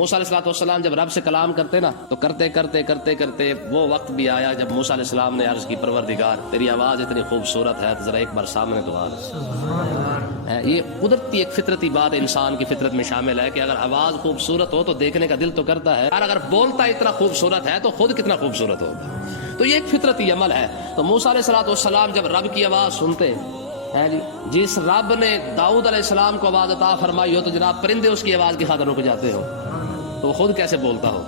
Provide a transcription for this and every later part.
موسیٰ علیہ السلام جب رب سے کلام کرتے نا تو کرتے کرتے کرتے کرتے وہ وقت بھی آیا جب موسیٰ علیہ السلام نے عرض کی پروردگار تیری آواز اتنی خوبصورت ہے تو ذرا ایک بار سامنے تو آ۔ یہ قدرتی ایک فطرتی بات انسان کی فطرت میں شامل ہے کہ اگر آواز خوبصورت ہو تو دیکھنے کا دل تو کرتا ہے، اور اگر بولتا اتنا خوبصورت ہے تو خود کتنا خوبصورت ہوگا۔ تو یہ ایک فطرتی عمل ہے۔ تو موسیٰ علیہ السلام جب رب کی آواز سنتے ہیں جی، جس رب نے داؤد علیہ السلام کو آواز عطا فرمائی ہو تو جناب پرندے اس کی آواز کی خاطر رک جاتے ہو، تو وہ خود کیسے بولتا ہو؟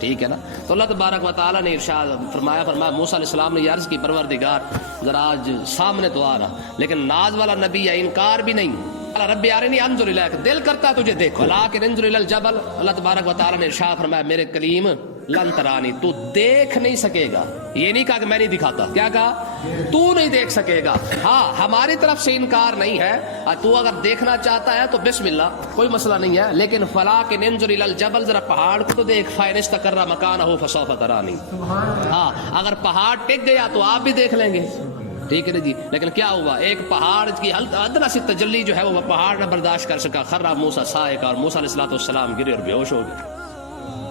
ٹھیک ہے نا۔ تو اللہ تبارک و تعالیٰ نے ارشاد فرمایا موسیٰ علیہ السلام نے یہ عرض کی پروردگار ذرا آج سامنے تو آ رہا، لیکن ناز والا نبی ہے، انکار بھی نہیں۔ رب ارنی انظر الیک، دل کرتا ہے تجھے دیکھو، لیکن انظر الی الجبل، اللہ تبارک و تعالیٰ نے ارشاد فرمایا میرے کلیم لن ترانی، تو دیکھ نہیں سکے گا۔ یہ نہیں کہا کہ میں نہیں دکھاتا، کیا کہا؟ تو نہیں دیکھ سکے گا۔ ہاں ہماری طرف سے انکار نہیں ہے، تو اگر دیکھنا چاہتا ہے تو بسم اللہ، کوئی مسئلہ نہیں ہے، لیکن فلاکن انظر الی الجبل، ذرا پہاڑ کو تو دیکھ، فإن استقر مکانہ فسوف ترانی۔ ہاں اگر پہاڑ ٹک گیا تو آپ بھی دیکھ لیں گے، ٹھیک ہے نا جی۔ لیکن کیا ہوا، ایک پہاڑ کی ادنا سی تجلی جو ہے وہ پہاڑ نہ برداشت کر سکا، خرّ موسیٰ صاعقا، اور موسیٰ علیہ السلام گرے اور بے ہوش ہو گئے،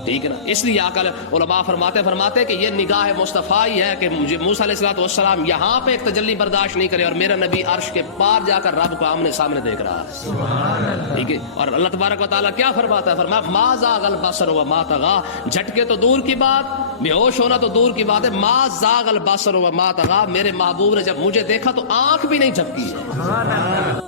ٹھیک ہے نا۔ اس لیے آقا علماء فرماتے کہ یہ نگاہ مصطفیٰ ہی ہے کہ مجھے موسیٰ علیہ السلام یہاں پہ ایک تجلی برداشت نہیں کرے اور میرا نبی عرش کے پار جا کر رب کو آمنے سامنے دیکھ رہا ہے، ٹھیک ہے۔ اور اللہ تبارک و تعالیٰ کیا فرماتا ہے، فرمایا ما زاغ البصر وما طغیٰ، جھٹکے تو دور کی بات، بے ہوش ہونا تو دور کی بات ہے، ما زاغ البصر وما طغیٰ، میرے محبوب نے جب مجھے دیکھا تو آنکھ بھی نہیں جھپکی ہے۔